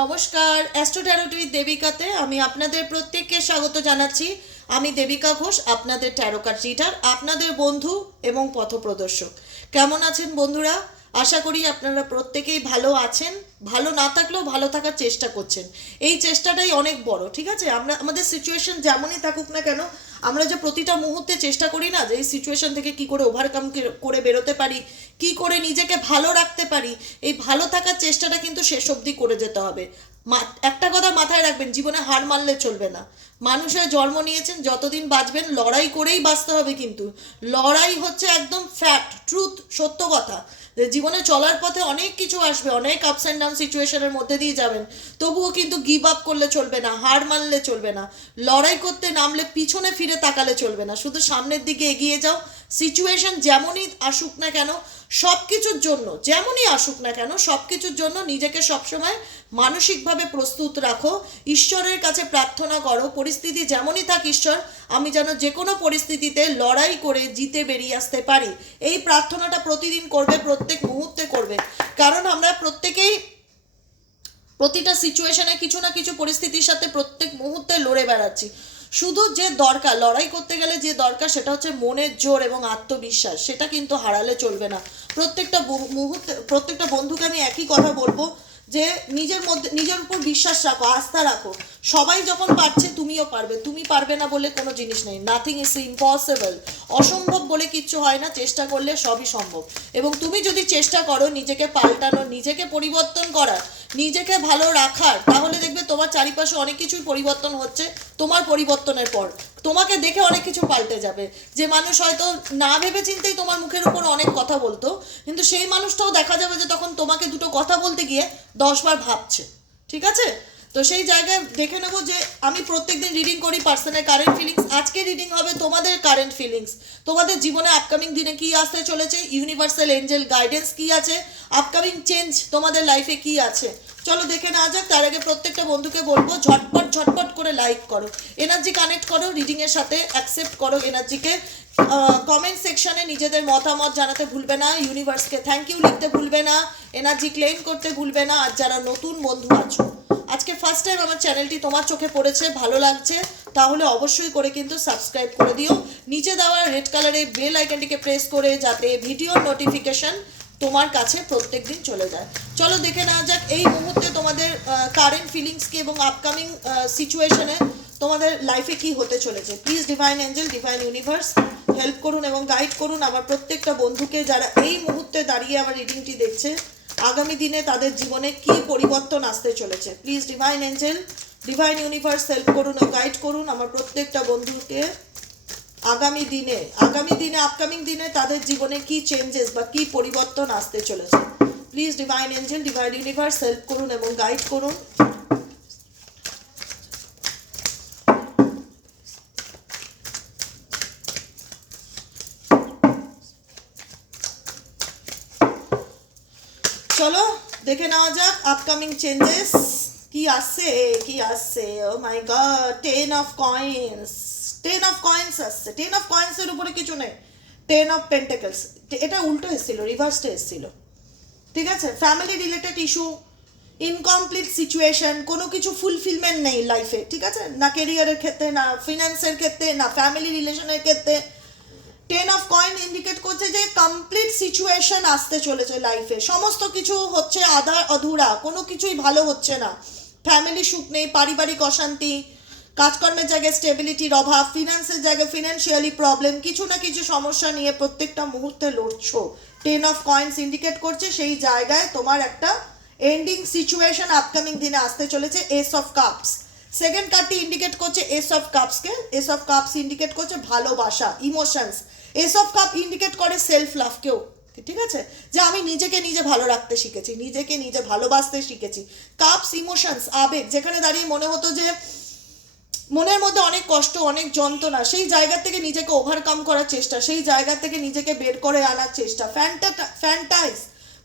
নমস্কার অ্যাস্ট্রোট্যারোটিভ দেবিকাতে আমি আপনাদের প্রত্যেককে স্বাগত জানাচ্ছি। আমি দেবিকা ঘোষ, আপনাদের ট্যারোকার রিডার, আপনাদের বন্ধু এবং পথপ্রদর্শক। কেমন আছেন বন্ধুরা? আশা করি আপনারা প্রত্যেকেই ভালো আছেন, ভালো না থাকলেও ভালো থাকার চেষ্টা করছেন। এই চেষ্টাটাই অনেক বড়, ঠিক আছে? আমরা, আমাদের সিচুয়েশন যেমনই থাকুক না কেন, আমরা যে প্রতিটা মুহূর্তে চেষ্টা করি না যে এই সিচুয়েশন থেকে কি করে ওভারকাম করে বেরোতে পারি, কি করে নিজেকে ভালো রাখতে পারি, এই ভালো থাকার চেষ্টাটা কিন্তু শেষ অবধি করে যেতে হবে। একটা কথা মাথায় রাখবেন, জীবনে হার মানলে চলবে না। মানুষের জন্ম নিয়েছেন, যতদিন বাঁচবেন, লড়াই করেই বাঁচতে হবে কিন্তু। লড়াই হচ্ছে একদম ফ্যাক্ট ট্রুথ সত্য কথা। জীবনে চলার পথে অনেক কিছু আসবে, অনেক আপস অ্যান্ড ডাউন সিচুয়েশনের মধ্যে দিয়ে যাবেন। তবুও কিন্তু গিভ আপ করলে চলবে না, হার মানলে চলবে না, লড়াই করতে নামলে পিছনে ফিরে তাকালে চলবে না। শুধু সামনের দিকে এগিয়ে যাও সিচুয়েশন যেমনই আসুক না কেন সব কিছুর জন্য, যেমনই আসুক না কেন সব কিছুর জন্য নিজেকে সবসময় মানসিকভাবে প্রস্তুত রাখো। ঈশ্বরের কাছে প্রার্থনা করো, পরিস্থিতি যেমনই থাক ঈশ্বর, আমি যেন যে কোনো পরিস্থিতিতে লড়াই করে জিতে বেরিয়ে আসতে পারি। এই প্রার্থনাটা প্রতিদিন করবে, প্রত্যেক মুহূর্তে করবে। কারণ আমরা প্রত্যেকেই প্রতিটা সিচুয়েশনে কিছু না কিছু পরিস্থিতির সাথে প্রত্যেক মুহূর্তে লড়ে বেড়াচ্ছি। শুধু যে দরকার, লড়াই করতে গেলে যে দরকার সেটা হচ্ছে মনের জোর এবং আত্মবিশ্বাস। সেটা কিন্তু হারালে চলবে না। প্রত্যেকটা মুহূর্তে, প্রত্যেকটা বন্ধুকে আমি একই কথা বলব যে নিজের মধ্যে, নিজের উপর বিশ্বাস রাখো, আস্থা রাখো। সবাই যখন পারছে তুমিও পারবে। তুমি পারবে না বলে কোনো জিনিস নেই। নাথিং ইজ ইম্পসিবল অসম্ভব বলে কিচ্ছু হয় না। চেষ্টা করলে সবই সম্ভব। এবং তুমি যদি চেষ্টা করো নিজেকে পাল্টানোর নিজেকে পরিবর্তন করার নিজেকে ভালো রাখার, তাহলে দেখবে তোমার চারিপাশে অনেক কিছুই পরিবর্তন হচ্ছে, তোমার পরিবর্তনের পর। তোমাকে দেখে অনেক কিছু পাল্টে যাবে। যে মানুষ হয়তো না ভেবে চিন্তেই তোমার মুখের উপর অনেক কথা বলতো, কিন্তু সেই মানুষটাও দেখা যাবে যে তখন তোমাকে দুটো কথা বলতে গিয়ে দশবার ভাবছে। ঠিক আছে? তো সেই জায়গায় দেখে নেব যে আমি প্রত্যেকদিন রিডিং করি পার্সনের কারেন্ট ফিলিংস আজকে রিডিং হবে তোমাদের কারেন্ট ফিলিংস তোমাদের জীবনে আপকামিং দিনে কি আসতে চলেছে? ইউনিভার্সাল এঞ্জেল গাইডেন্স কি আছে? আপকামিং চেঞ্জ তোমাদের লাইফে কি আছে? চলো দেখে না যাক। তার আগে প্রত্যেকটা বন্ধুকে বলব, ঝটপট ঝটপট করে লাইক করো। এনার্জি কানেক্ট করো রিডিংয়ের সাথে অ্যাকসেপ্ট করো এনার্জিকে কমেন্ট সেকশনে নিজেদের মতামত জানাতে ভুলবে না ইউনিভার্সকে থ্যাংক ইউ লিখতে ভুলবে না এনার্জি ক্লেম করতে ভুলবে না, আর যারা নতুন বন্ধু আছো। আজকে ফার্স্ট টাইম আমার চ্যানেলটি তোমার চোখে পড়েছে, ভালো লাগছে, তাহলে অবশ্যই করে কিন্তু সাবস্ক্রাইব করে দিও। নিচে দেওয়া রেড কালারের বেল আইকনটিকে প্রেস করে যাতে ভিডিও নোটিফিকেশন তোমার কাছে প্রত্যেক দিন চলে যায়। চলো দেখে নেওয়া যাক, এই মুহূর্তে তোমাদের কারেন্ট ফিলিংসকে এবং আপকামিং সিচুয়েশনে তোমাদের লাইফে কি হতে চলেছে? Please divine angel divine universe help করুন এবং গাইড করুন। আমার প্রত্যেকটা বন্ধুকে যারা এই মুহূর্তে দাঁড়িয়ে আমার রিডিংটি দেখছে আগামী দিনে তাদের জীবনে কি পরিবর্তন আসতে চলেছে? Please divine angel divine universe help করুন ও গাইড করুন। আমার প্রত্যেকটা বন্ধুকে আগামী দিনে আগামী দিনে আপকামিং দিনে তাদের জীবনে কি চেঞ্জেস বা কি পরিবর্তন আসতে চলেছে? Please divine angel divine universe help করুন এবং গাইড করুন চলো দেখে নেওয়া যাক আপকামিং চেঞ্জেস কি আসছে? কি আসছে? ও my god ten of coins ten of coins আসছে। টেন অফ কয়েন্সের উপরে কিছু নেই। টেন অফ পেন্টেকলস এটা উল্টো এসেছিল রিভার্সটা এসেছিল। ঠিক আছে? Family related issue incomplete situation কোনো কিছু ফুলফিলমেন্ট নেই লাইফে ঠিক আছে? না কেরিয়ারের ক্ষেত্রে, না ফিনান্সের ক্ষেত্রে, না ফ্যামিলি রিলেশনের ক্ষেত্রে। টেন অফ কয়েন ইন্ডিকেট করছে যে কমপ্লিট সিচুয়েশন আসতে চলেছে লাইফে সমস্ত কিছু হচ্ছে আধা অধুরা, কোনো কিছুই ভালো হচ্ছে না। ফ্যামিলি সুখ নেই, পারিবারিক অশান্তি, কাজকর্মের জায়গায় স্টেবিলিটির অভাব ফিনান্সের জায়গায় ফিনান্সিয়ালি প্রবলেম কিছু না কিছু সমস্যা নিয়ে প্রত্যেকটা মুহূর্তে লড়ছো। টেন অফ কয়েন্স ইন্ডিকেট করছে সেই জায়গায় তোমার একটা এন্ডিং সিচুয়েশন আপকামিং দিনে আসতে চলেছে এস অফ কাপস সেকেন্ড কার্ডটি ইন্ডিকেট করছে এস অফ কাপসকে এস অফ কাপস ইন্ডিকেট করছে ভালোবাসা emotions ace of cup indicate করে সেলফ লাভকেও ঠিক আছে? যে আমি নিজেকে নিজে ভালো রাখতে শিখেছি, নিজেকে নিজে ভালোবাসতে শিখেছি। কাপস ইমোশনস আবেগ, যেখানে দাঁড়িয়ে মনে হতো যে মনের মধ্যে অনেক কষ্ট, অনেক যন্ত্রণা, সেই জায়গা থেকে নিজেকে ওভারকাম করার চেষ্টা, সেই জায়গা থেকে নিজেকে বের করে আনার চেষ্টা। ফ্যান্টা ফ্যান্টাইজ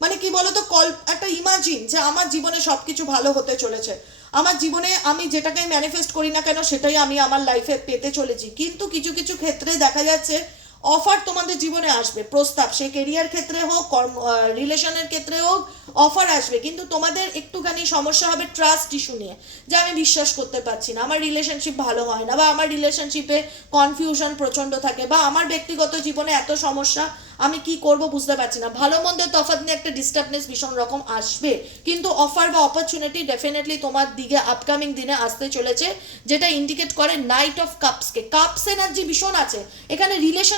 মানে কি বলতো? কল, একটা ইমাজিন যে আমার জীবনে সব কিছু ভালো হতে চলেছে। আমার জীবনে আমি যেটাকে ম্যানিফেস্ট করি না কেন, সেটাই আমি আমার লাইফে পেতে চলেছি। কিন্তু কিছু কিছু ক্ষেত্রে দেখা যাচ্ছে অফার তোমাদের জীবনে আসবে, প্রস্তাব। সে কেরিয়ার ক্ষেত্রে হোক, কর্ম রিলেশনের ক্ষেত্রে হোক অফার আসবে। কিন্তু তোমাদের একটুখানি সমস্যা হবে ট্রাস্ট ইস্যু নিয়ে, যে আমি বিশ্বাস করতে পারছি না, আমার রিলেশনশিপ ভালো হয় না, বা আমার রিলেশনশিপে কনফিউশন প্রচণ্ড থাকে, বা আমার ব্যক্তিগত জীবনে এত সমস্যা, আমি কি করব বুঝতে পারছি না। ভালো মন্দের তফাৎ নিয়ে একটা ডিস্টার্বনেস ভীষণ রকম আসবে। কিন্তু অফার বা অপরচুনিটি ডেফিনেটলি তোমার দিকে আপকামিং দিনে আসতে চলেছে, যেটা ইন্ডিকেট করে নাইট অফ কাপসকে কাপস এনার্জি ভীষণ আছে। এখানে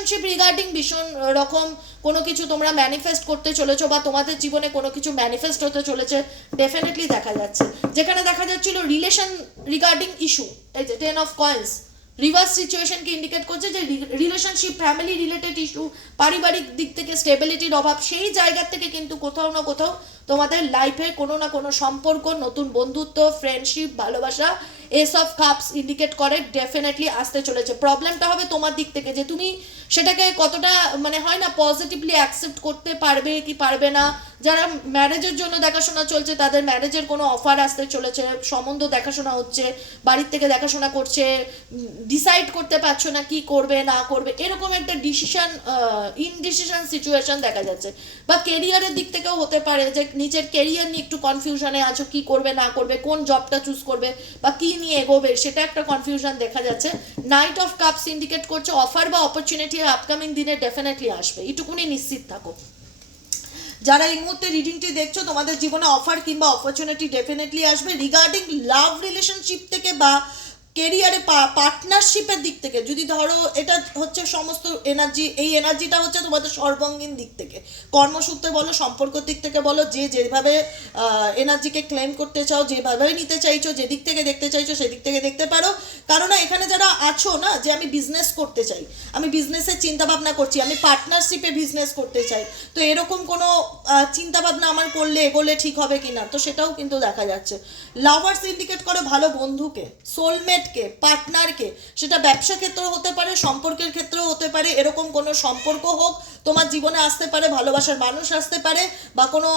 রিলেশনশিপ রিগার্ডিং ভীষণ রকম কোনো কিছু তোমরা ম্যানিফেস্ট করতে চলেছো বা তোমাদের জীবনে কোনো কিছু ম্যানিফেস্ট হতে চলেছে ডেফিনেটলি দেখা যাচ্ছে। যেখানে দেখা যাচ্ছিল রিলেশন রিগার্ডিং ইস্যু এই যে টেন অফ কয়েন্স রিভার্স সিচুয়েশনকে ইন্ডিকেট করছে যে রিলেশনশিপ ফ্যামিলি রিলেটেড ইস্যু পারিবারিক দিক থেকে স্টেবিলিটির অভাব, সেই জায়গা থেকে কিন্তু কোথাও না কোথাও তোমাদের লাইফে কোনো না কোনো সম্পর্ক, নতুন বন্ধুত্ব ফ্রেন্ডশিপ ভালোবাসা এস অফ কাপস ইন্ডিকেট করে ডেফিনেটলি আসতে চলেছে। প্রবলেমটা হবে তোমার দিক থেকে যে তুমি সেটাকে কতটা মানে হয় না পজিটিভলি অ্যাকসেপ্ট করতে পারবে কি পারবে না। যারা ম্যারেজের জন্য দেখাশোনা চলছে, তাদের ম্যারেজের কোনো অফার আসতে চলেছে, সম্বন্ধ দেখাশোনা হচ্ছে, বাড়ির থেকে দেখাশোনা করছে ডিসাইড করতে পারছ না কি করবে, না করবে, এরকম একটা ডিসিশন ইনডিসিশন সিচুয়েশন দেখা যাচ্ছে। বা কেরিয়ারের দিক থেকেও হতে পারে যে নিজের কেরিয়ার নিয়ে একটু কনফিউশনে আছো, কি করবে, না করবে, কোন জবটা চুজ করবে, বা কি নিয়ে এগোবে, সেটা একটা কনফিউশন দেখা যাচ্ছে। নাইট অফ কাপস ইন্ডিকেট করছে অফার বা অপরচুনিটি আপকামিং দিনে ডেফিনেটলি আসবে। এটুকুনি নিশ্চিত থাকো। যারা এই মুহূর্তে রিডিংটি দেখছ, তোমাদের জীবনে অফার কিংবা অপরচুনিটি ডেফিনেটলি আসবে। রিগার্ডিং লাভ রিলেশনশিপ থেকে বা কেরিয়ারে পার্টনারশিপের দিক থেকে, যদি ধরো এটা হচ্ছে সমস্ত এনার্জি এই এনার্জিটা হচ্ছে তোমাদের সর্বাঙ্গীন দিক থেকে। কর্মসূত্রে বলো সম্পর্কের দিক থেকে বলো, যে যেভাবে এনার্জিকে ক্লেম করতে চাও, যেভাবে নিতে চাইছো, যেদিক থেকে দেখতে চাইছো, সেদিক থেকে দেখতে পারো। কারণ এখানে যারা আছো না, যে আমি বিজনেস করতে চাই, আমি বিজনেসের চিন্তাভাবনা করছি, আমি পার্টনারশিপে বিজনেস করতে চাই, তো এরকম কোনো চিন্তাভাবনা আমার করলে, এগোলে ঠিক হবে কি না তো সেটাও কিন্তু দেখা যাচ্ছে। লাভার্স ইন্ডিকেট করে ভালো বন্ধুকে সোলমেটকে পার্টনারকে সেটা ব্যবসা ক্ষেত্রেও হতে পারে, সম্পর্কের ক্ষেত্রেও হতে পারে, এরকম কোনো সম্পর্ক হোক, তোমার জীবনে আসতে পারে, ভালোবাসার মানুষ আসতে পারে, বা কোনো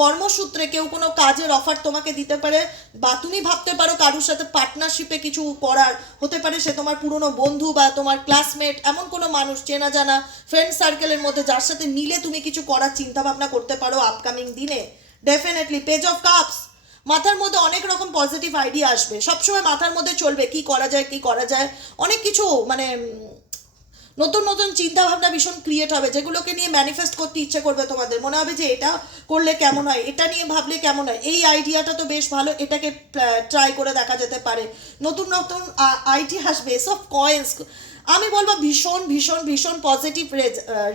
কর্মসূত্রে কেউ কোনো কাজের অফার তোমাকে দিতে পারে, বা তুমি ভাবতে পারো কারোর সাথে পার্টনারশিপে কিছু করার, হতে পারে সে তোমার পুরনো বন্ধু বা তোমার ক্লাসমেট এমন কোনো মানুষ, চেনা জানা ফ্রেন্ড সার্কেলের মধ্যে যার সাথে মিলে তুমি কিছু করার চিন্তা ভাবনা করতে পারো আপকামিং দিনে। ডেফিনেটলি পেজ অফ কাপস মাথার মধ্যে অনেক রকম পজিটিভ আইডিয়া আসবে। সবসময় মাথার মধ্যে চলবে কি করা যায়, কি করা যায়। অনেক কিছু মানে নতুন নতুন চিন্তা ভাবনা ভীষণ ক্রিয়েট হবে, যেগুলোকে নিয়ে ম্যানিফেস্ট করতে ইচ্ছে করবে তোমাদের। মনে হবে যে এটা করলে কেমন হয়, এটা নিয়ে ভাবলে কেমন হয়। এই আইডিয়াটা তো বেশ ভালো, এটাকে ট্রাই করে দেখা যেতে পারে। নতুন নতুন আইটি আসবে এসব কয়েন্স আমি বলব ভীষণ ভীষণ ভীষণ পজিটিভ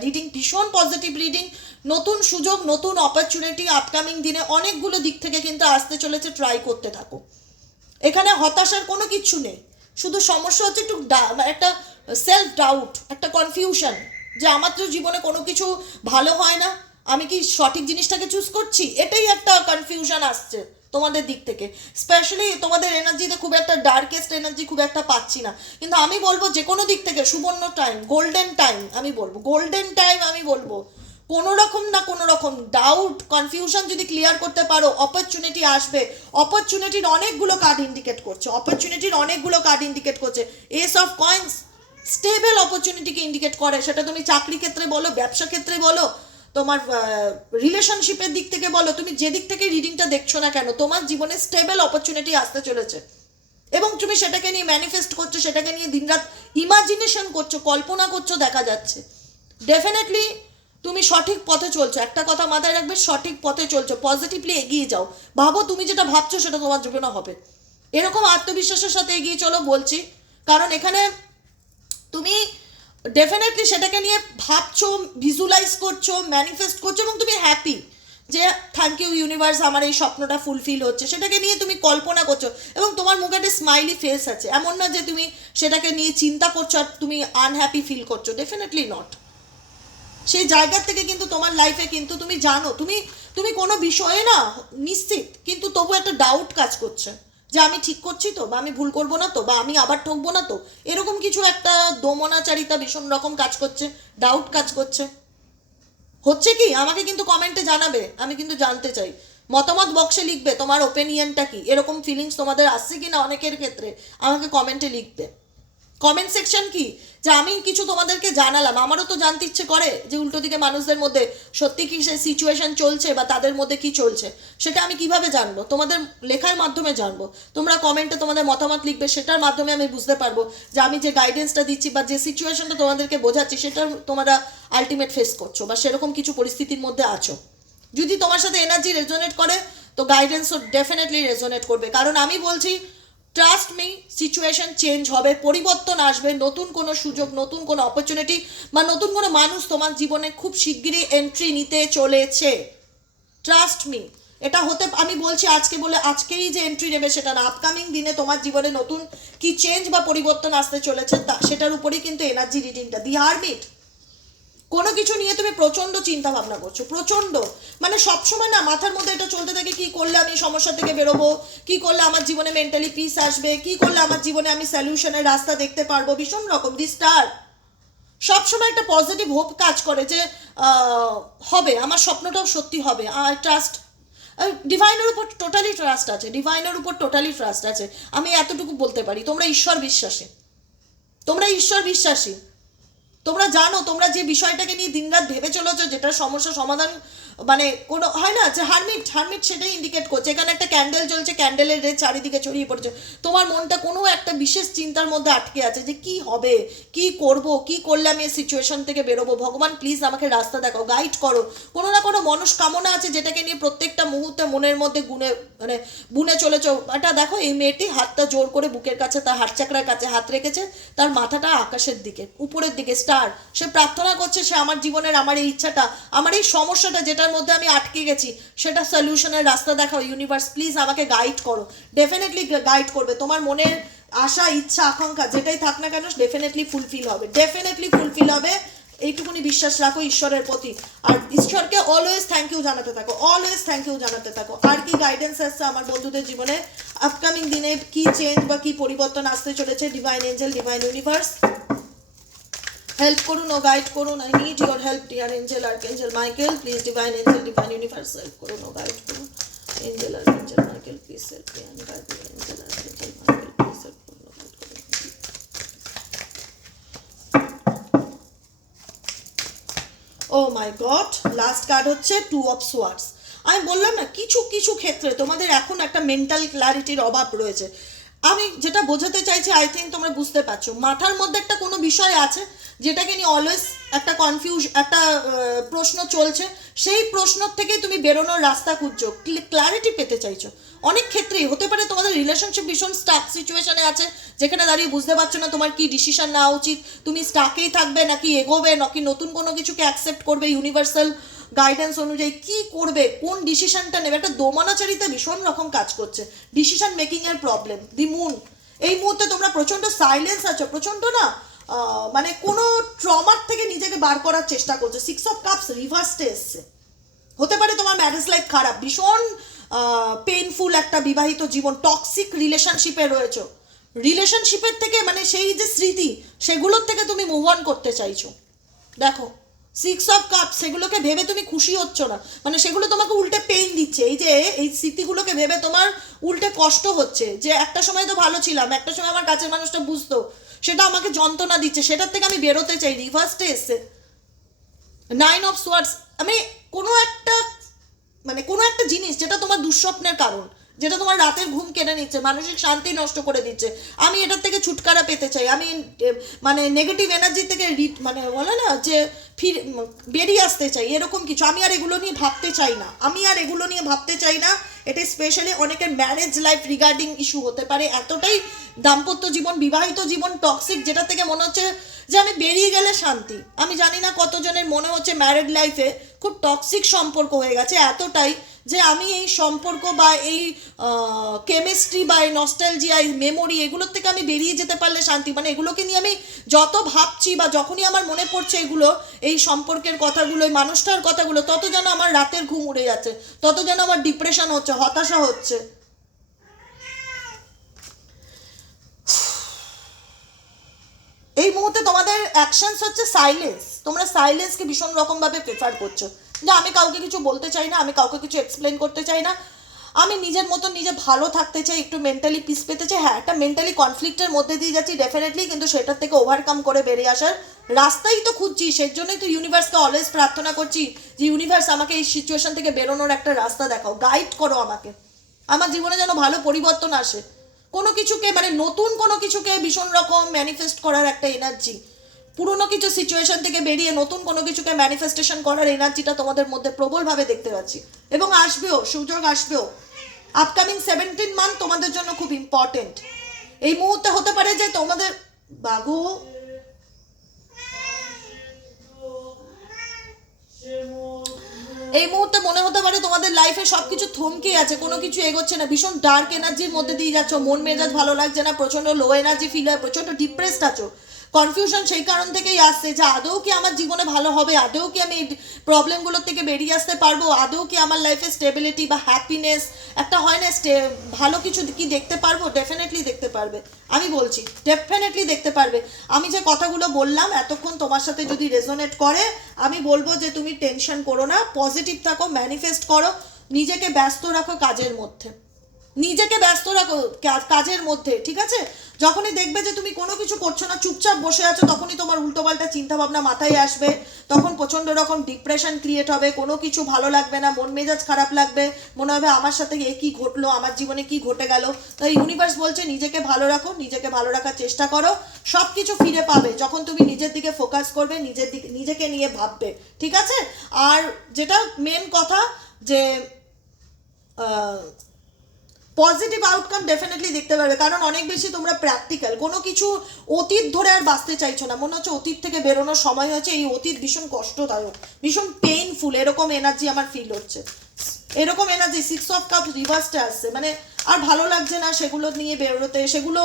রিডিং ভীষণ পজিটিভ রিডিং নতুন সুযোগ, নতুন অপরচুনিটি আপকামিং দিনে অনেকগুলো দিক থেকে কিন্তু আসতে চলেছে ট্রাই করতে থাকো। এখানে হতাশার কোনো কিছু নেই। শুধু সমস্যা হচ্ছে একটু মানে একটা সেলফ ডাউট একটা কনফিউশন যে আমার তো জীবনে কোনো কিছু ভালো হয় না। আমি কি সঠিক জিনিসটাকে চুজ করছি? এটাই একটা কনফিউশন আসছে। তোমাদের দিক থেকে। স্পেশালি তোমাদের এনার্জিতে খুব একটা ডার্কেস্ট এনার্জি খুব একটা পাচ্ছি না। কিন্তু আমি বলব যে কোনো দিক থেকে, সুবর্ণ টাইম গোল্ডেন টাইম আমি বলব। গোল্ডেন টাইম আমি বলব। কোনো রকম না কোনো রকম ডাউট কনফিউশন যদি ক্লিয়ার করতে পারো অপরচুনিটি আসবে। অপরচুনিটির অনেকগুলো কার্ড ইন্ডিকেট করছে। অপরচুনিটির অনেকগুলো কার্ড ইন্ডিকেট করছে। এস অফ কয়েন্স স্টেবল অপরচুনিটিকে ইন্ডিকেট করে। সেটা তুমি চাকরি ক্ষেত্রে বলো, ব্যবসা ক্ষেত্রে বলো তোমার রিলেশনশিপের দিক থেকে বলো, তুমি যে দিক থেকে রিডিংটা দেখছ না কেন, তোমার জীবনে স্টেবল অপরচুনিটি আসতে চলেছে। এবং তুমি সেটাকে নিয়ে ম্যানিফেস্ট করছ, সেটাকে নিয়ে দিনরাত ইমাজিনেশন করছ, কল্পনা করছ, দেখা যাচ্ছে। ডেফিনেটলি তুমি সঠিক পথে চলছো। একটা কথা মাথায় রাখবে, সঠিক পথে চলছো পজিটিভলি এগিয়ে যাও। ভাবো তুমি যেটা ভাবছ, সেটা তোমার জীবনে হবে। এরকম আত্মবিশ্বাসের সাথে এগিয়ে চলো বলছি। কারণ এখানে তুমি ডেফিনেটলি সেটাকে নিয়ে ভাবছ ভিজুয়ালাইজ করছ ম্যানিফেস্ট করছ এবং তুমি হ্যাপি যে থ্যাংক ইউ ইউনিভার্স আমার এই স্বপ্নটা ফুলফিল হচ্ছে। সেটাকে নিয়ে তুমি কল্পনা করছ এবং তোমার মুখে একটা স্মাইলি ফেস আছে। এমন না যে তুমি সেটাকে নিয়ে চিন্তা করছ আর তুমি আনহ্যাপি ফিল করছ। ডেফিনেটলি নট সেই জায়গার থেকে কিন্তু তোমার লাইফে কিন্তু তুমি জানো, তুমি তুমি কোনো বিষয়ে না, নিশ্চিত, কিন্তু তবু একটা ডাউট কাজ করছে। যে আমি ঠিক করছি তো, বা আমি ভুল করব না তো, বা আমি আবার ঠকবো না তো, এরকম কিছু একটা দমনাচারিতা ভীষণ রকম কাজ করছে ডাউট কাজ করছে। হচ্ছে কি? আমাকে কিন্তু কমেন্টে জানাবে, আমি কিন্তু জানতে চাই। মতামত বক্সে লিখবে, তোমার ওপিনিয়নটা কি? এরকম ফিলিংস তোমাদের আসছে কি না অনেকের ক্ষেত্রে? আমাকে কমেন্টে লিখবে। কমেন্ট সেকশন কি? যে আমি কিছু তোমাদেরকে জানালাম। আমারও তো জানতে ইচ্ছে করে যে উল্টো দিকে মানুষদের মধ্যে সত্যি কি সে সিচুয়েশন চলছে বা তাদের মধ্যে কি চলছে। সেটা আমি কীভাবে জানব? তোমাদের লেখার মাধ্যমে জানব। তোমরা কমেন্টে তোমাদের মতামত লিখবে, সেটার মাধ্যমে আমি বুঝতে পারব যে আমি যে গাইডেন্সটা দিচ্ছি বা যে সিচুয়েশনটা তোমাদেরকে বোঝাচ্ছি সেটা তোমরা আলটিমেট ফেস করছ বা সেরকম কিছু পরিস্থিতির মধ্যে আছো। যদি তোমার সাথে এনার্জি রেজোনেট করে, তো গাইডেন্সও ডেফিনেটলি রেজোনেট করবে। কারণ আমি বলছি ট্রাস্ট মি সিচুয়েশন চেঞ্জ হবে, পরিবর্তন আসবে, নতুন কোনো সুযোগ, নতুন কোনো অপরচুনিটি বা নতুন কোনো মানুষ তোমার জীবনে খুব শিগগিরই এন্ট্রি নিতে চলেছে। ট্রাস্ট মি এটা হতে, আমি বলছি আজকে বলে আজকেই যে এন্ট্রি নেবে সেটা না। আপকামিং দিনে তোমার জীবনে নতুন কি চেঞ্জ বা পরিবর্তন আসতে চলেছে তা, সেটার উপরেই কিন্তু এনার্জি রিডিংটা দি হারমিট কোনো কিছু নিয়ে তুমি প্রচণ্ড চিন্তা ভাবনা করছ প্রচণ্ড মানে সবসময় না মাথার মধ্যে এটা চলতে থাকে, কি করলে আমি সমস্যা থেকে বেরোবো, কি করলে আমার জীবনে মেন্টালি পিস আসবে, কি করলে আমার জীবনে আমি সলিউশনের রাস্তা দেখতে পারব, ভীষণ রকম দি স্টার সবসময় একটা পজিটিভ হোপ কাজ করে যে হবে, আমার স্বপ্নটাও সত্যি হবে, আর ট্রাস্ট ডিভাইনের উপর টোটালি ট্রাস্ট আছে ডিভাইনের উপর টোটালি ট্রাস্ট আছে। আমি এতটুকু বলতে পারি, তোমরা ঈশ্বর বিশ্বাসী। তোমরা ঈশ্বর বিশ্বাসী। তোমরা জানো তোমরা যে বিষয়টাকে নিয়ে দিনরাত ভেবে চলেছ যেটা সমস্যা সমাধান মানে কোনো, হয় না যে হারমিট হারমিট সেটাই ইন্ডিকেট করছে। এখানে একটা ক্যান্ডেল চলছে ক্যান্ডেলের রে চারিদিকে ছড়িয়ে পড়ছে। তোমার মনটা কোনো একটা বিশেষ চিন্তার মধ্যে আটকে আছে যে কি হবে, কি করব, কি করলে আমি এই সিচুয়েশন থেকে বেরোবো? ভগবান প্লিজ আমাকে রাস্তা দেখাও গাইড করো। কোনো না কোনো মনস্কামনা আছে যেটাকে নিয়ে প্রত্যেকটা মুহূর্তে মনের মধ্যে গুনে মানে বুনে চলেছো। এটা দেখো, এই মেয়েটি হাতটা জোর করে বুকের কাছে, তার হাত চাকরার কাছে হাত রেখেছে, তার মাথাটা আকাশের দিকে, উপরের দিকে স্টার সে প্রার্থনা করছে, সে আমার জীবনের, আমার এই ইচ্ছাটা, আমার এই সমস্যাটা যেটার মধ্যে আমি আটকে গেছি। সেটা সলিউশনের রাস্তা দেখাও ইউনিভার্স প্লিজ আমাকে গাইড করো। ডেফিনেটলি গাইড করবে। তোমার মনের আশা, ইচ্ছা, আকাঙ্ক্ষা, যেটাই থাক না কেন ডেফিনেটলি ফুলফিল হবে। ডেফিনেটলি ফুলফিল হবে। এইটুকুনি বিশ্বাস রাখো ঈশ্বরের প্রতি। আর ঈশ্বরকে অলওয়েজ থ্যাংক ইউ জানাতে থাকো। অলওয়েজ থ্যাংক ইউ জানাতে থাকো। আর কি গাইডেন্স আসছে আমার বন্ধুদের জীবনে? আপকামিং দিনে কি চেঞ্জ বা কি পরিবর্তন আসতে চলেছে? Divine angel divine universe help করুন ও গাইড করুন। I need your help dear angel R archangel Michael please divine angel divine universe help করুন ও গাইড করুন। Angel archangel Michael please help me guide angel archangel Michael please help করুন। Oh my god last card হচ্ছে two of swords আমি বললাম না, কিছু কিছু ক্ষেত্রে তোমাদের এখন একটা মেন্টাল ক্লারিটির অভাব রয়েছে। আমি যেটা বোঝাতে চাইছি আই থিঙ্ক তোমরা বুঝতে পারছ। মাথার মধ্যে একটা কোনো বিষয় আছে যেটাকে নিয়ে অলওয়েজ একটা কনফিউজ একটা প্রশ্ন চলছে, সেই প্রশ্ন থেকে তুমি বেরোনোর রাস্তা খুঁজছো ক্লারিটি পেতে চাইছো। অনেক ক্ষেত্রেই হতে পারে তোমাদের রিলেশনশিপ ভীষণ স্টাক সিচুয়েশনে আছে, যেখানে দাঁড়িয়ে বুঝতে পারছ না তোমার কি ডিসিশন নেওয়া উচিত, তুমি স্টাকেই থাকবে নাকি এগোবে, নাকি নতুন কোনো কিছুকে অ্যাকসেপ্ট করবে ইউনিভার্সাল গাইডেন্স অনুযায়ী, কি করবে, কোন ডিসিশনটা নেবে, একটা দোমানাচারিতে ভীষণ রকম কাজ করছে ডিসিশন মেকিং এর প্রবলেম দি মুন এই মুহূর্তে তোমরা প্রচণ্ড সাইলেন্স আছো প্রচণ্ড না মানে কোনো ট্রমার থেকে নিজেকে বার করার চেষ্টা করছ। সিক্স অফ কাপস রিভার্সটে এসছে। হতে পারে তোমার ম্যারেজ লাইফ খারাপ। ভীষণ পেইনফুল একটা বিবাহিত জীবন টক্সিক রিলেশনশিপে রয়েছো। রিলেশনশিপের থেকে মানে সেই যে স্মৃতি, সেগুলোর থেকে তুমি মুভ অন করতে চাইছো। দেখো সিক্স অফ কাপ সেগুলোকে ভেবে তুমি খুশি হচ্ছ না। মানে সেগুলো তোমাকে উল্টে পেইন দিচ্ছে। এই যে, এই স্মৃতিগুলোকে ভেবে তোমার উল্টে কষ্ট হচ্ছে। যে একটা সময় তো ভালো ছিলাম, একটা সময় আমার কাছের মানুষটা বুঝতো। সেটা আমাকে যন্ত্রণা দিচ্ছে, সেটার থেকে আমি বেরোতে চাই রিভার্সটা এসছে। নাইন অফ সোয়ার্ডস আমি কোনো একটা মানে কোনো একটা জিনিস যেটা তোমার দুঃস্বপ্নের কারণ যেটা তোমার রাতের ঘুম কেড়ে নিচ্ছে, মানসিক শান্তি নষ্ট করে দিচ্ছে। আমি এটার থেকে ছুটকারা পেতে চাই। আমি মানে নেগেটিভ এনার্জি থেকে মানে বলে না যে ফির, বেরিয়ে আসতে চাই, এরকম কিছু। আমি আর এগুলো নিয়ে ভাবতে চাই না। আমি আর এগুলো নিয়ে ভাবতে চাই না। এটা স্পেশালি অনেকের ম্যারেজ লাইফ রিগার্ডিং ইস্যু হতে পারে। এতটাই দাম্পত্য জীবন, বিবাহিত জীবন টক্সিক যেটা থেকে মনে হচ্ছে যে আমি বেরিয়ে গেলে শান্তি। আমি জানি না কতজনের মনে হচ্ছে ম্যারেড লাইফে খুব টক্সিক সম্পর্ক হয়ে গেছে। এতটাই যে আমি এই সম্পর্ক বা এই কেমিস্ট্রি বা এই নস্টালজিয়া এই মেমোরি এগুলোর থেকে আমি বেরিয়ে যেতে পারলে শান্তি। মানে এগুলোকে নিয়ে আমি যত ভাবছি বা যখনই আমার মনে পড়ছে এগুলো, এই সম্পর্কের কথাগুলো, এই মানুষটার কথাগুলো, তত যেন আমার রাতের ঘুম উড়ে যাচ্ছে, তত যেন আমার ডিপ্রেশন হচ্ছে, হতাশা হচ্ছে। এই মুহূর্তে তোমাদের অ্যাকশনস হচ্ছে সাইলেন্স তোমরা সাইলেন্সকে ভীষণ রকমভাবে প্রেফার করছ। যে আমি কাউকে কিছু বলতে চাই না, আমি কাউকে কিছু এক্সপ্লেন করতে চাই না। আমি নিজের মতন নিজে ভালো থাকতে চাই, একটু মেন্টালি পিস পেতে চাই। হ্যাঁ একটা মেন্টালি কনফ্লিক্টের মধ্যে দিয়ে যাচ্ছি ডেফিনেটলি কিন্তু সেটার থেকে ওভারকাম করে বেরিয়ে আসার রাস্তাই তো খুঁজছি। সেই জন্যই তো ইউনিভার্সকে অলওয়েজ প্রার্থনা করছি যে ইউনিভার্স আমাকে এই সিচুয়েশন থেকে বেরোনোর একটা রাস্তা দেখাও গাইড করো আমাকে। আমার জীবনে যেন ভালো পরিবর্তন আসে। কোনো কিছুকে মানে নতুন কোনো কিছুকে ভীষণ রকম ম্যানিফেস্ট করার একটা এনার্জি পুরনো কিছু সিচুয়েশন থেকে বেরিয়ে নতুন কোনো কিছুকে ম্যানিফেস্টেশন করার এনার্জিটা তোমাদের মধ্যে প্রবলভাবে দেখতে পাচ্ছি। এবং আসবেও, সুযোগ আসবেও। আপকামিং সেভেন্টিন মান্থ তোমাদের জন্য খুব ইম্পর্টেন্ট এই মুহূর্তে হতে পারে যে তোমাদের বাঘু এই মুহূর্তে মনে হতে পারে তোমাদের লাইফে সবকিছু থমকে আছে, কোনো কিছু এগোচ্ছে না। ভীষণ ডার্ক এনার্জির মধ্যে দিয়ে যাচ্ছ, মন মেজাজ ভালো লাগছে না প্রচণ্ড লো এনার্জি ফিল হয় প্রচণ্ড ডিপ্রেসড আছো। কনফিউশন সেই কারণ থেকেই আসছে যে আদৌ কি আমার জীবনে ভালো হবে, আদৌ কি আমি প্রবলেমগুলোর থেকে বেরিয়ে আসতে পারব, আদৌ কি আমার লাইফে স্টেবিলিটি বা হ্যাপিনেস একটা হয় না স্টে ভালো কিছু কি দেখতে পারব? ডেফিনেটলি দেখতে পারবে। আমি বলছি ডেফিনেটলি দেখতে পারবে। আমি যে কথাগুলো বললাম, এতক্ষণ তোমার সাথে যদি রেজোনেট করে, আমি বলব যে তুমি টেনশন করো না পজিটিভ থাকো ম্যানিফেস্ট করো, নিজেকে ব্যস্ত রাখো কাজের মধ্যে। নিজেকে ব্যস্ত রাখো কাজের মধ্যে, ঠিক আছে? যখনই দেখবে যে তুমি কোনো কিছু করছ না, চুপচাপ বসে আছো, তখনই তোমার উল্টোপাল্টা চিন্তা ভাবনা মাথায় আসবে। তখন প্রচণ্ড রকম ডিপ্রেশন ক্রিয়েট হবে, কোনো কিছু ভালো লাগবে না, মন মেজাজ খারাপ লাগবে, মনে হবে আমার সাথে এ কি ঘটলো, আমার জীবনে কি ঘটে গেল। তাই ইউনিভার্স বলছে, নিজেকে ভালো রাখো, নিজেকে ভালো রাখার চেষ্টা করো সব কিছু ফিরে পাবে। যখন তুমি নিজের দিকে ফোকাস করবে, নিজের দিকে নিজেকে নিয়ে ভাববে, ঠিক আছে? আর যেটা মেন কথা যে পজিটিভ আউটকাম ডেফিনেটলি দেখতে পারবে। কারণ অনেক বেশি তোমরা প্র্যাকটিক্যাল কোনো কিছু অতীত ধরে আর বাঁচতে চাইছো না। মনে হচ্ছে অতীত থেকে বেরোনোর সময় হয়েছে, এই অতীত ভীষণ কষ্টদায়ক, ভীষণ পেইনফুল এরকম এনার্জি আমার ফিল হচ্ছে। এরকম এনার্জি সিক্স অফ কাপ রিভার্সটা আসছে। মানে আর ভালো লাগছে না সেগুলো নিয়ে বেরোতে, সেগুলো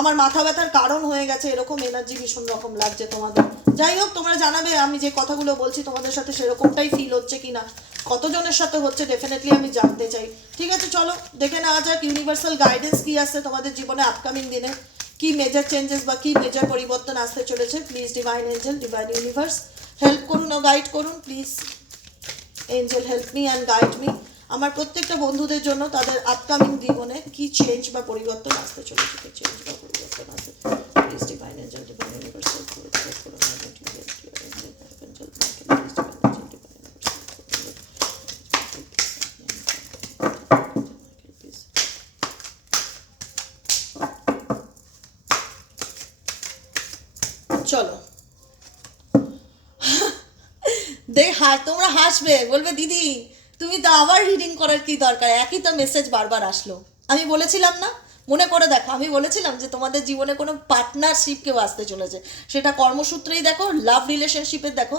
আমার মাথা ব্যথার কারণ হয়ে গেছে, এরকম এনার্জি ভীষণ রকম লাগছে তোমাদের। যাই হোক, তোমরা জানাবে আমি যে কথাগুলো বলছি, তোমাদের সাথে সেরকমটাই ফিল হচ্ছে কিনা। কতজনের সাথে হচ্ছে ডেফিনেটলি আমি জানতে চাই। ঠিক আছে, চলো, দেখে নেওয়া যাক ইউনিভার্সাল গাইডেন্স কি আসছে তোমাদের জীবনে আপকামিং দিনে। কি মেজর চেঞ্জেস বা কি মেজর পরিবর্তন আসতে চলেছে? Please divine angel divine universe help করুন ও গাইড করুন। Please angel help me and guide me আমার প্রত্যেকটা বন্ধুদের জন্য তাদের আপকামিং জীবনে কি চেঞ্জ বা পরিবর্তন আসতে চলেছে, কি চেঞ্জ বা পরিবর্তন আসে please divine angel divine universe help করুন হেল্প করুন angel angel angel please divine angel divine please চলো হা তোমরা হাসবে, বলবে, দিদি, তুমি তো আবার রিডিং করার কি দরকার? একই তো মেসেজ বারবার আসলো। আমি বলেছিলাম না, মনে করে দেখো, আমি বলেছিলাম যে তোমাদের জীবনে কোনো পার্টনারশিপ কেউ আসতে চলেছে। সেটা কর্মসূত্রেই দেখো লাভ রিলেশনশিপের দেখো,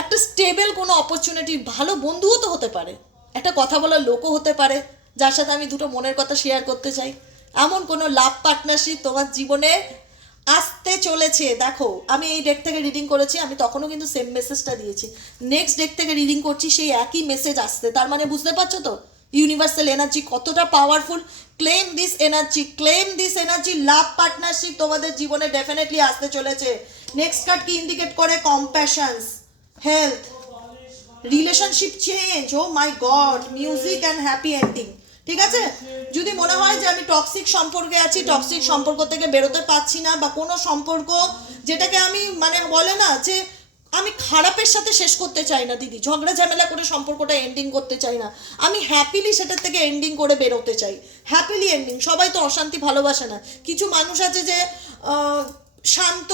একটা স্টেবল কোনো অপরচুনিটি ভালো বন্ধুও তো হতে পারে। একটা কথা বলার লোকও হতে পারে, যার সাথে আমি দুটো মনের কথা শেয়ার করতে চাই। এমন কোনো লাভ পার্টনারশিপ তোমার জীবনে আসতে চলেছে, দেখো, আমি এই ডেট থেকে রিডিং করেছি, আমি তখনও কিন্তু সেম মেসেজটা দিয়েছি। নেক্সট ডেট থেকে রিডিং করছি, সেই একই মেসেজ আসছে। তার মানে বুঝতে পারছ তো? ইউনিভার্সাল এনার্জি কতটা powerful claim this energy claim this energy love partnership তোমাদের জীবনে ডেফিনেটলি আসতে চলেছে। নেক্সট কার্ড কি ইন্ডিকেট করে? Compassions health relationship change oh my god music and happy ending ঠিক আছে? যদি মনে হয় যে আমি টক্সিক সম্পর্কে আছি টক্সিক সম্পর্ক থেকে বেরোতে পারছি না বা কোনো সম্পর্ক যেটাকে আমি মানে বলে না যে আমি খারাপের সাথে শেষ করতে চাই না, দিদি। ঝগড়া ঝামেলা করে সম্পর্কটা এন্ডিং করতে চাই না। আমি হ্যাপিলি সেটার থেকে এন্ডিং করে বেরোতে চাই। হ্যাপিলি এন্ডিং সবাই তো অশান্তি ভালোবাসে না। কিছু মানুষ আছে যে শান্ত,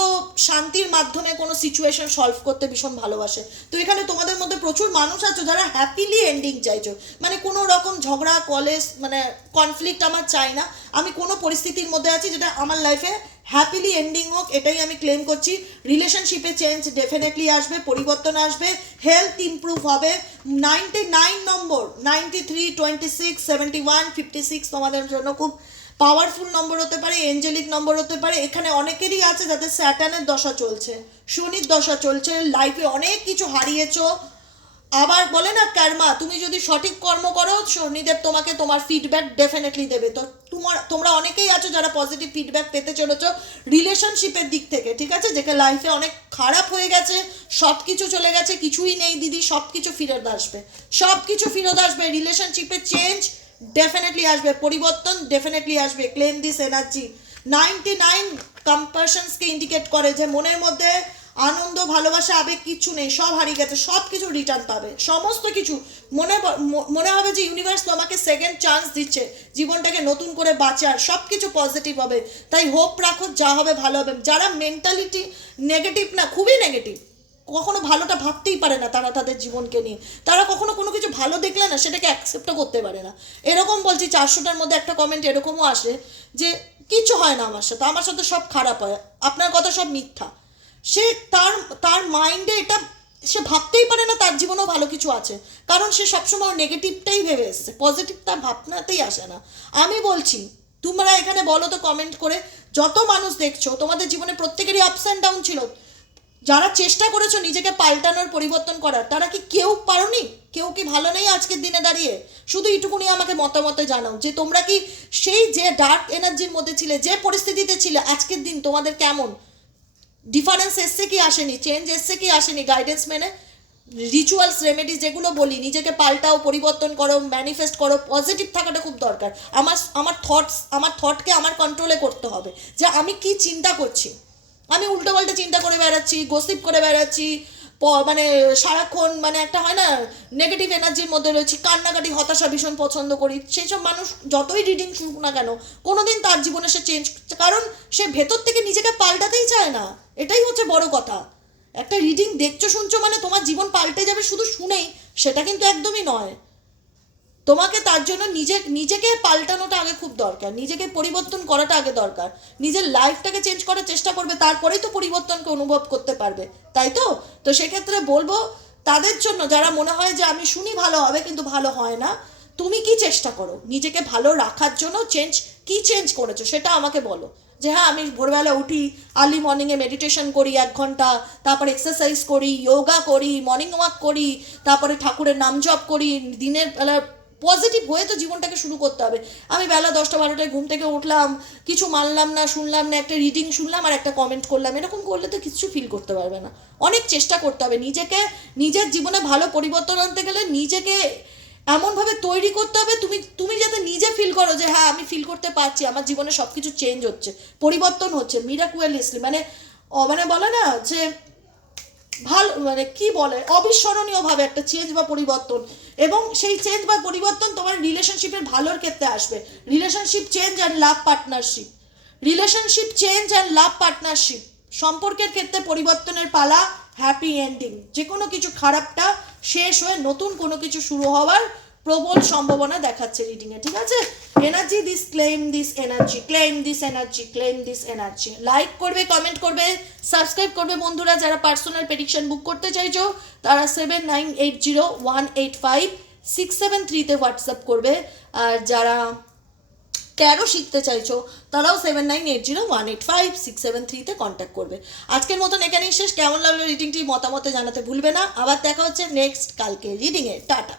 শান্তির মাধ্যমে কোনো সিচুয়েশন সলভ করতে ভীষণ ভালোবাসে। তো এখানে তোমাদের মধ্যে প্রচুর মানুষ আছে যারা হ্যাপিলি এন্ডিং চাইছো। মানে কোনো রকম ঝগড়া কলেজ মানে কনফ্লিক্ট আমার চাই না। আমি কোনো পরিস্থিতির মধ্যে আছি যেটা আমার লাইফে হ্যাপিলি এন্ডিং হোক, এটাই আমি ক্লেম করছি। রিলেশনশিপে চেঞ্জ ডেফিনেটলি আসবে, পরিবর্তন আসবে হেলথ ইমপ্রুভ হবে। Ninety nine number ninety three twenty six seventy one fifty six তোমাদের জন্য খুব পাওয়ারফুল নম্বর হতে পারে, এঞ্জেলিক নম্বর হতে পারে, এখানে অনেকেরই আছে যাদের স্যাটানের দশা চলছে, শনির দশা চলছে লাইফে অনেক কিছু হারিয়েছ। আবার বলে না, কর্মা, তুমি যদি সঠিক কর্ম করো, শনিদেব তোমাকে তোমার ফিডব্যাক ডেফিনেটলি দেবে। তো তোমার, তোমরা অনেকেই আছো যারা পজিটিভ ফিডব্যাক পেতে চলেছো রিলেশনশিপের দিক থেকে, ঠিক আছে? যেটা লাইফে অনেক খারাপ হয়ে গেছে সব কিছু চলে গেছে, কিছুই নেই দিদি সব কিছু ফিরত আসবে। সব কিছু ফেরত আসবে রিলেশনশিপে চেঞ্জ ডেফিনেটলি আসবে, পরিবর্তন ডেফিনেটলি আসবে claim this energy ninety nine কম্পারশনসকে indicate করে যে মনের মধ্যে আনন্দ, ভালোবাসা, আবেগ কিছু নেই, সব হারিয়ে গেছে, সব কিছু রিটার্ন পাবে। সমস্ত কিছু। মনে মনে হবে যে ইউনিভার্স তোমাকে সেকেন্ড চান্স দিচ্ছে, জীবনটাকে নতুন করে বাঁচার সব কিছু পজিটিভ হবে। তাই হোপ রাখো, যা হবে ভালো হবে। যারা মেন্টালিটি নেগেটিভ না, খুবই নেগেটিভ কখনো ভালোটা ভাবতেই পারে না তারা তাদের জীবনকে নিয়ে। তারা কখনো কোনো কিছু ভালো দেখলে না সেটাকে অ্যাকসেপ্টও করতে পারে না। এরকম বলছি, চারশোটার মধ্যে একটা কমেন্ট এরকমও আসে যে কিছু হয় না আমার সাথে আমার সাথে সব খারাপ হয়, আপনার কথা সব মিথ্যা। সে তার তার মাইন্ডে এটা, সে ভাবতেই পারে না তার জীবনেও ভালো কিছু আছে। কারণ সে সবসময় নেগেটিভটাই ভেবে এসছে পজিটিভ তার ভাবনাতেই আসে না। আমি বলছি, তোমরা এখানে বলো তো কমেন্ট করে, যত মানুষ দেখছ, তোমাদের জীবনে প্রত্যেকেরই আপস অ্যান্ড ডাউন ছিল। যারা চেষ্টা করেছ নিজেকে পাল্টানোর পরিবর্তন করার, তারা কি কেউ পারোনি? কেউ কি ভালো নেই আজকের দিনে দাঁড়িয়ে? শুধু এইটুকুনি আমাকে মতামতে জানাও যে তোমরা কি সেই যে ডার্ক এনার্জির মধ্যে ছিলে, যে পরিস্থিতিতে ছিলে আজকের দিন, তোমাদের কেমন? ডিফারেন্স এসছে কি আসেনি? চেঞ্জ এসছে কি আসেনি? গাইডেন্স মেনে রিচুয়ালস রেমেডি যেগুলো বলি, নিজেকে পাল্টাও, পরিবর্তন করো ম্যানিফেস্ট করো পজিটিভ থাকাটা খুব দরকার। আমার আমার থটস আমার থটকে আমার কন্ট্রোলে করতে হবে যে আমি কি চিন্তা করছি। আমি উল্টো পাল্টা চিন্তা করে বেড়াচ্ছি গসিপ করে বেড়াচ্ছি মানে সারাক্ষণ মানে একটা হয় না নেগেটিভ এনার্জির মধ্যে রয়েছি, কান্নাকাটি, হতাশা ভীষণ পছন্দ করি। সেই সব মানুষ যতই রিডিং শুনুক না কেন, কোনোদিন তার জীবনে সে চেঞ্জ কারণ সে ভেতর থেকে নিজেকে পাল্টাতেই চায় না। এটাই হচ্ছে বড় কথা। একটা রিডিং দেখছ শুনছো মানে তোমার জীবন পাল্টে যাবে শুধু শুনেই, সেটা কিন্তু একদমই নয়। তোমাকে তার জন্য নিজে, নিজেকে পাল্টানোটা আগে খুব দরকার, নিজেকে পরিবর্তন করাটা আগে দরকার। নিজের লাইফটাকে চেঞ্জ করার চেষ্টা করবে, তারপরেই তো পরিবর্তনকে অনুভব করতে পারবে, তাই তো? তো সেক্ষেত্রে বলব, তাদের জন্য যারা মনে হয় যে আমি শুনি ভালো হবে, কিন্তু ভালো হয় না, তুমি কি চেষ্টা করো? নিজেকে ভালো রাখার জন্য চেঞ্জ কি চেঞ্জ করেছ? সেটা আমাকে বলো। যে হ্যাঁ আমি ভোরবেলা উঠি আর্লি মর্নিংয়ে মেডিটেশন করি এক ঘণ্টা, তারপর এক্সারসাইজ করি যোগা করি মর্নিং ওয়াক করি, তারপরে ঠাকুরের নাম জপ করি, দিনের বেলা পজিটিভ হয়ে তো জীবনটাকে শুরু করতে হবে। আমি বেলা দশটা বারোটায় ঘুম থেকে উঠলাম, কিছু মানলাম না, শুনলাম না, একটা রিডিং শুনলাম আর একটা কমেন্ট করলাম। এরকম করলে তো কিছু ফিল করতে পারবে না। অনেক চেষ্টা করতে হবে। নিজেকে, নিজের জীবনে ভালো পরিবর্তন আনতে গেলে নিজেকে এমনভাবে তৈরি করতে হবে, তুমি তুমি যাতে নিজে ফিল করো যে হ্যাঁ আমি ফিল করতে পারছি, আমার জীবনে সব কিছু চেঞ্জ হচ্ছে, পরিবর্তন হচ্ছে মিরাকুয়ালিসলি মানে মানে বলে না যে ভালো মানে কি বলে, অবিস্মরণীয়ভাবে একটা চেঞ্জ বা পরিবর্তন। এবং সেই চেঞ্জ বা পরিবর্তন তোমার রিলেশনশিপের ভালোর ক্ষেত্রে আসবে। Relationship change and love partnership relationship change and love partnership সম্পর্কের ক্ষেত্রে পরিবর্তনের পালা হ্যাপি এন্ডিং যে কোনো কিছু খারাপটা শেষ হয়ে নতুন কোনো কিছু শুরু হওয়ার প্রবল সম্ভাবনা দেখাচ্ছে রিডিংয়ে ঠিক আছে? Energy this claim this energy claim this energy claim this energy like করবে কমেন্ট করবে সাবস্ক্রাইব করবে বন্ধুরা, যারা পার্সোনাল প্রেডিকশন বুক করতে চাইছো, তারা seven nine eight zero one eight five six seven থ্রিতে হোয়াটসঅ্যাপ করবে। আর যারা ট্যারো শিখতে চাইছো, তারাও seven nine eight zero one eight five six seven থ্রিতে কন্ট্যাক্ট করবে। আজকের মতন এখানেই শেষ। কেমন লাগল রিডিংটি মতামতে জানাতে ভুলবে না। আবার দেখা হচ্ছে নেক্সট কালকে রিডিংয়ে টাটা।